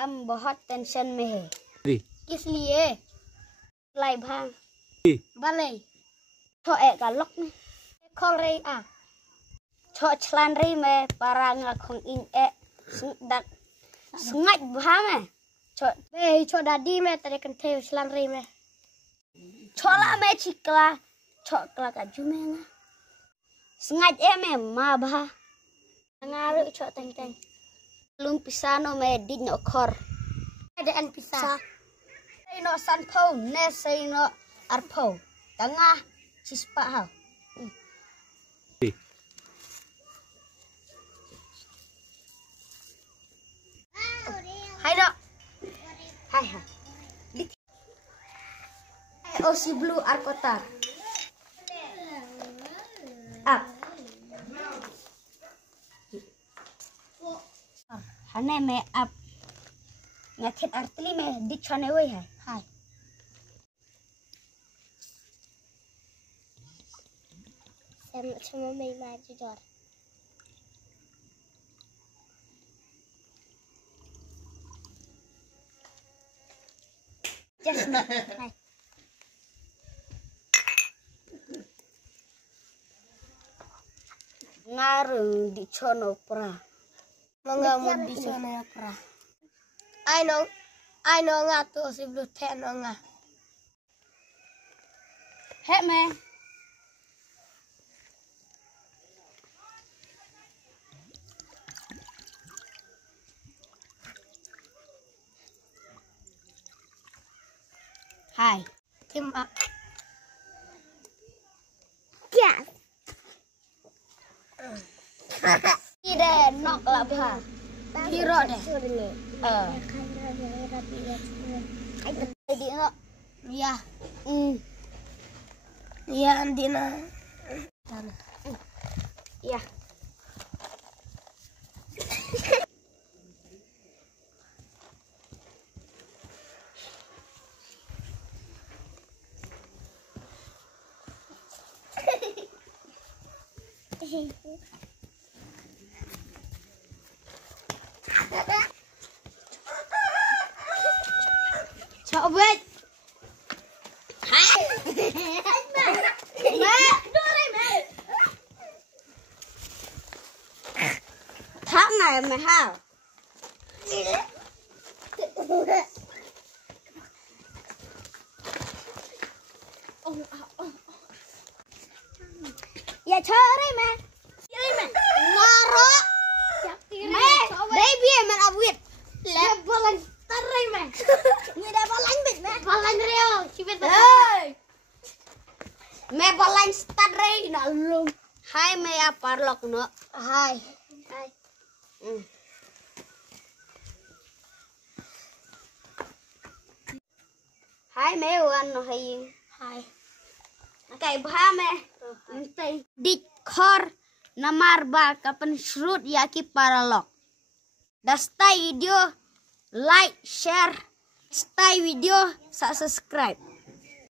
हम बहुत टेंशन में है। इसलिए लाई भांग बले cho ka lok ni khol rei a cho chlan rei me parang khong in dak sngat bhang cho dadi me tare kan the chlan rei me cho la me chikla cho kla ka jume nga sngat me ma bha ngaru cho teng teng lum pisano me din no khor ada an pisa sei no san pho ne sei no ar pho tanga cispa hao. Hai dok. Hai. Osi blue arkota. Up. Hane me up. Ngakit artli me dichone wei hai. Hai. Sama may maju dor. Just not. Ngarung di chono pra. Mangga mo di chono pra. I know nga to si blue ten nga. Hep me. Hai, tim up. Yes. Ide nok lah bah. Hero deh. Di nok. Ya. Ya andina. Ya. Coba. Hai. Tháng này mày hao. Ya cari mah. Ngaro. Baby man awit. Lebalan tarai mah. Ni dah balan bit mah. Balan reo. Cipet. Hey. Me balan tarai nak lum. Hai me ya parlok no. Hai. Hai. Hai me wan no hai. Hai. Kai bha me. Di khor namar ba kapan shrut yaki paralog. Dastai video like share, stay video subscribe.